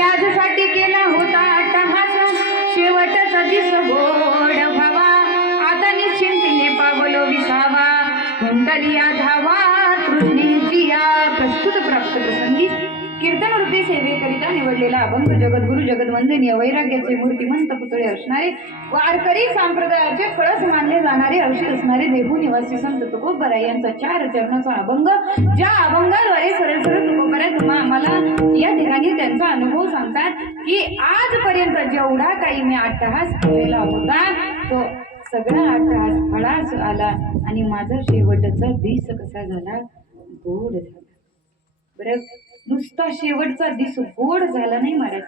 यासाठी केला होता अट्टहास, शेवटचा दिस गोड व्हावा, आता निश्चिंतीने पावलो विसावा, कुंडलिया धावा तृष्णेची या प्रस्तुत प्राप्त प्रसंगी कीर्तन रूपी सेवेकरिता निवडलेला अभंग जगद्गुरु जगद्वंदनीय वैराग्याचे मूर्तिमंत पुतळे असणारे वारकरी संप्रदायाचे कळस मानले जाणारे हर्षी असणारे देहू निवासी संत तुकोबराय यांचा 4 चरणाचा अभंग, ज्या अभंगाद्वारे सरळ सरळ तुकोबराय तुम्हा आम्हाला या ठिकाणी त्यांचा अनुभव सांगतात की आजपर्यंत जेवढा काही मी अट्टहास केलेला होता तो सगळा अट्टहास फळास आला आणि माझा शेवटचा दिस कसा झाला, गोड झाला. बरं, नुसता शेवटचा दिवस गोड झाला नाही महाराज,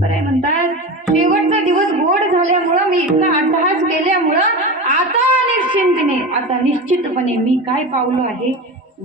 बरं म्हणतात शेवटचा दिवस गोड झाल्यामुळं मी इतका अट्टहास केल्यामुळं आता निश्चिंतने, आता निश्चितपणे मी काय पावलो आहे,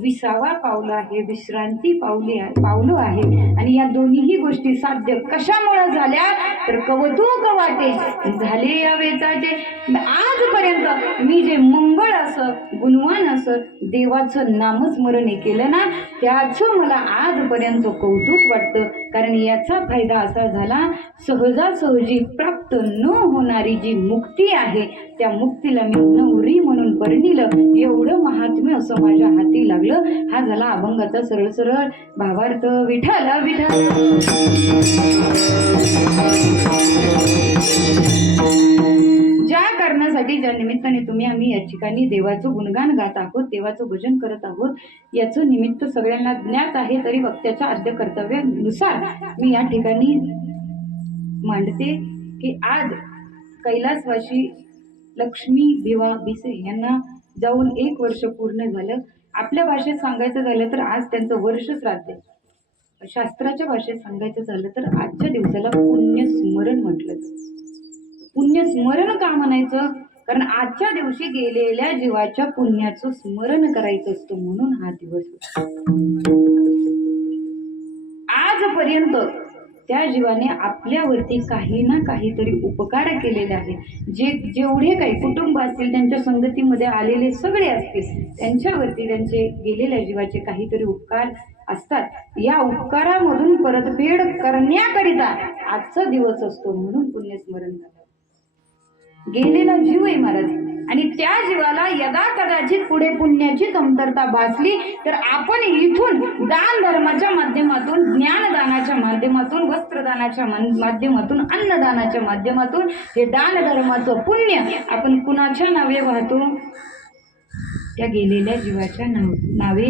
विसावा पावलो आहे, विश्रांती पावलो आहे. आणि या दोन्हीही गोष्टी साध्य कशामुळे झाल्या तर कौतुक वाटे झाले या वेचाचे. आजपर्यंत मी जे मंगळ असं गुणवान असं देवाचं नामस्मरण केलं ना, त्याचं मला आजपर्यंत कौतुक वाटतं. कारण याचा फायदा असा झाला, सहजासहजी प्राप्त न होणारी जी मुक्ती आहे त्या मुक्तीला मी नवरी म्हणून परिणिलं, एवढं महात्म्य असं माझ्या हाती लागलं. हा झाला अभंगाचा सरळ सरळ भावार्थ. विठ्ठल विठ्ठल ज्या कारणासाठी ज्या निमित्ताने तुम्ही आम्ही या ठिकाणी देवाचं गुणगान गात आहोत, देवाचं भजन करत आहोत, याचं निमित्त सगळ्यांना ज्ञात आहे. तरी वक्त्याच्या आद्य कर्तव्यानुसार मी या ठिकाणी मांडते की आज कैलासवासी लक्ष्मी भिवा भिसे यांना जाऊन 1 वर्ष पूर्ण झालं. आपल्या भाषेत सांगायचं झालं तर आज त्यांचं वर्ष श्राद्ध आहे. शास्त्राच्या भाषेत सांगायचं झालं तर आजच्या दिवसाला पुण्यस्मरण म्हटलं जातं. पुण्यस्मरण का म्हणायचं? कारण आजच्या दिवशी गेलेल्या जीवाच्या पुण्याचं स्मरण करायचं असतं, म्हणून हा दिवस. आजपर्यंत त्या जीवाने आपल्यावरती काही ना काहीतरी उपकार केलेले आहे. जेवढे काही कुटुंब असतील, त्यांच्या संगतीमध्ये आलेले सगळे असतील, त्यांच्यावरती त्यांचे गेलेल्या जीवाचे काहीतरी उपकार असतात. या उपकारामधून परतफेड करण्याकरिता आजचा दिवस असतो, म्हणून पुण्यस्मरण झालं. गेलेला जीव आहे महाराज, आणि त्या जीवाला यदा कदाचित पुढे पुण्याची कमतरता भासली तर आपण इथून दान धर्माच्या माध्यमातून, ज्ञानदानाच्या माध्यमातून, वस्त्रदानाच्या माध्यमातून, अन्नदानाच्या माध्यमातून हे दान धर्माचं पुण्य आपण कुणाच्या नावे वाहतो? त्या गेलेल्या जीवाच्या नावे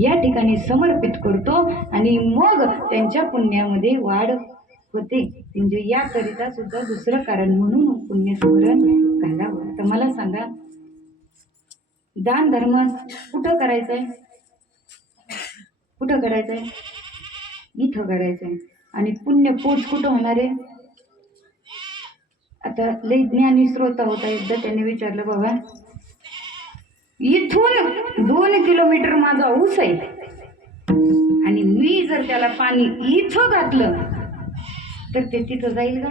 या ठिकाणी समर्पित करतो, आणि मग त्यांच्या पुण्यामध्ये वाढ होते. म्हणजे याकरिता सुद्धा दुसरं कारण म्हणून पुण्यस्मरण घालावं. तर मला सांगा, दान धर्म कुठं करायचंय? कुठं करायचंय? इथं करायचंय. आणि पुण्य पोच कुठं होणार आहे? आता लई ज्ञानी श्रोता होता, एकदा त्यांनी विचारलं, बाबा इथून 2 किलोमीटर माझा ऊस आहे, आणि मी जर त्याला पाणी इथं घातलं तर ते तिथं जाईल का?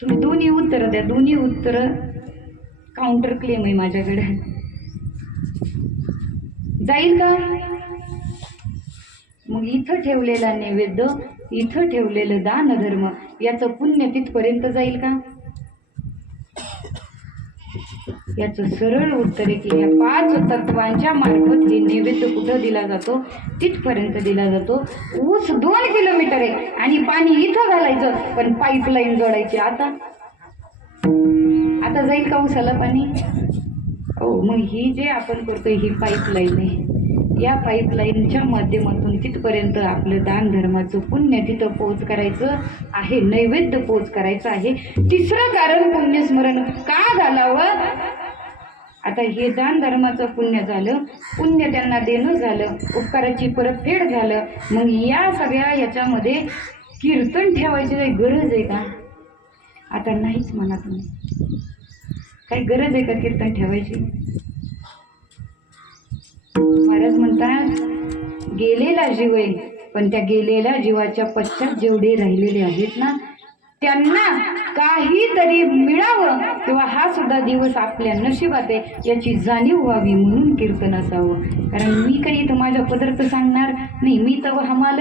तुम्ही दोन्ही उत्तर द्या. दोन्ही उत्तर काउंटर क्लेम आहे माझ्याकडे. जाईल का? मग इथं ठेवलेला नैवेद्य, इथं ठेवलेलं दान धर्म, याचं पुण्य तिथपर्यंत जाईल का? याचं सरळ उत्तर आहे की या 5 तत्वांच्या मार्फत हे नैवेद्य कुठं दिला जातो? तिथपर्यंत दिला जातो. ऊस 2 किलोमीटर आहे आणि पाणी इथं घालायचं, पण पाईपलाईन जोडायची. आता जाईल का ऊसाला पाणी? हो, मग ही जे आपण करतोय ही पाईपलाईन आहे. या पाईपलाईनच्या माध्यमातून तिथपर्यंत आपलं दान धर्माचं पुण्य तिथं पोच करायचं आहे, नैवेद्य पोच करायचं आहे. तिसरं कारण पुण्यस्मरण का घालावं? आता हे दान धर्माचं पुण्य झालं, पुण्य त्यांना देणं झालं, उपकाराची परतफेड झालं. मग या सगळ्या याच्यामध्ये कीर्तन ठेवायची काही गरज आहे का? आता नाहीच म्हणा तुम्ही. काही गरज आहे का कीर्तन ठेवायची? महाराज म्हणतात गेलेला जीव आहे, पण त्या गेलेल्या जीवाच्या पश्चात जेवढे राहिलेले आहेत ना, त्यांना काहीतरी मिळावं, किंवा हा सुद्धा दिवस आपल्या नशिबात आहे याची जाणीव व्हावी, म्हणून कीर्तन असावं. कारण मी काही इथं माझा पदार्थ सांगणार नाही. मी तर हमाल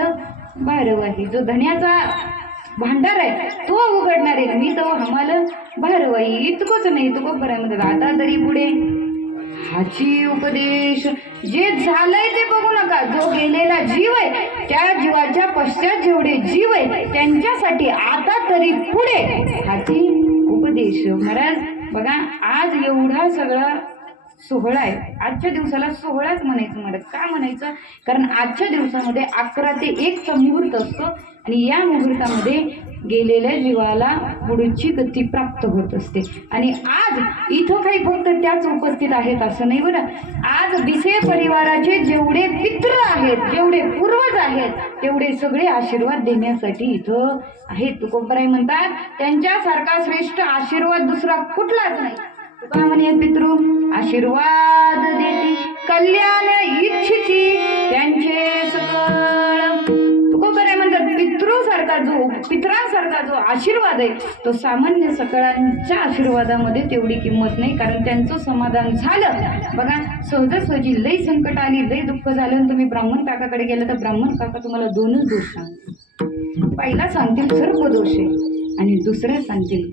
भारवाही, जो धन्याचा भांडार आहे तो उघडणार आहे. मी तर हमाल भारवाही, इतकंच नाही. तो बरं म्हणतात आता तरी पुढे हाची उपदेश. जे झालंय ते बघू नका. जो गेलेला जीव आहे, त्या जीवाच्या पश्चात जेवढे जीव आहे त्यांच्यासाठी आता तरी पुढे हाची उपदेश. महाराज बघा, आज एवढा सगळा सोहळा आहे. आजच्या दिवसाला सोहळाच म्हणायचं महाराज. का म्हणायचं? कारण आजच्या दिवसामध्ये 11 ते 1चा मुहूर्त असतो, आणि या मुहूर्तामध्ये गेलेल्या जीवाला पुढची गती प्राप्त होत असते. आणि आज इथं काही फक्त त्याच उपस्थित आहेत असं नाही बरं. आज भिसे परिवाराचे जेवढे पित्र आहेत, जेवढे पूर्वज आहेत, तेवढे सगळे आशीर्वाद देण्यासाठी इथं आहेत. तुकोबराय म्हणतात त्यांच्यासारखा श्रेष्ठ आशीर्वाद दुसरा कुठलाच नाही. तुका म्हणे पितृ आशीर्वाद देती, कल्याण इच्छिती त्यांचे सकळ. तुकोबराय म्हणतात पितरांसारखा जो आशीर्वाद आहे तो सामान्य सकळांच्या आशीर्वादामध्ये तेवढी किंमत नाही. कारण त्यांचं समाधान झालं. बघा, सहजासहजी लई संकट आली, लई दुःख झालं, आणि तुम्ही ब्राह्मण काकाकडे गेलं तर ब्राह्मण काका तुम्हाला 2च दोष सांगतील. पहिला सांगतील सर्पदोष आहे, आणि दुसरा सांगतील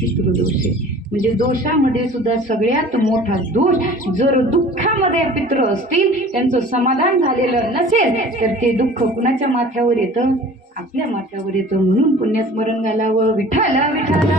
पितृदोष आहे. म्हणजे दोषामध्ये सुद्धा सगळ्यात मोठा दोष, जर दुःखामध्ये पितृ असतील, त्यांचं समाधान झालेलं नसेल तर ते दुःख कुणाच्या माथ्यावर येतं? आपल्या माथ्यावर येतो म्हणून पुण्यस्मरण घालावं. विठ्ठल विठ्ठल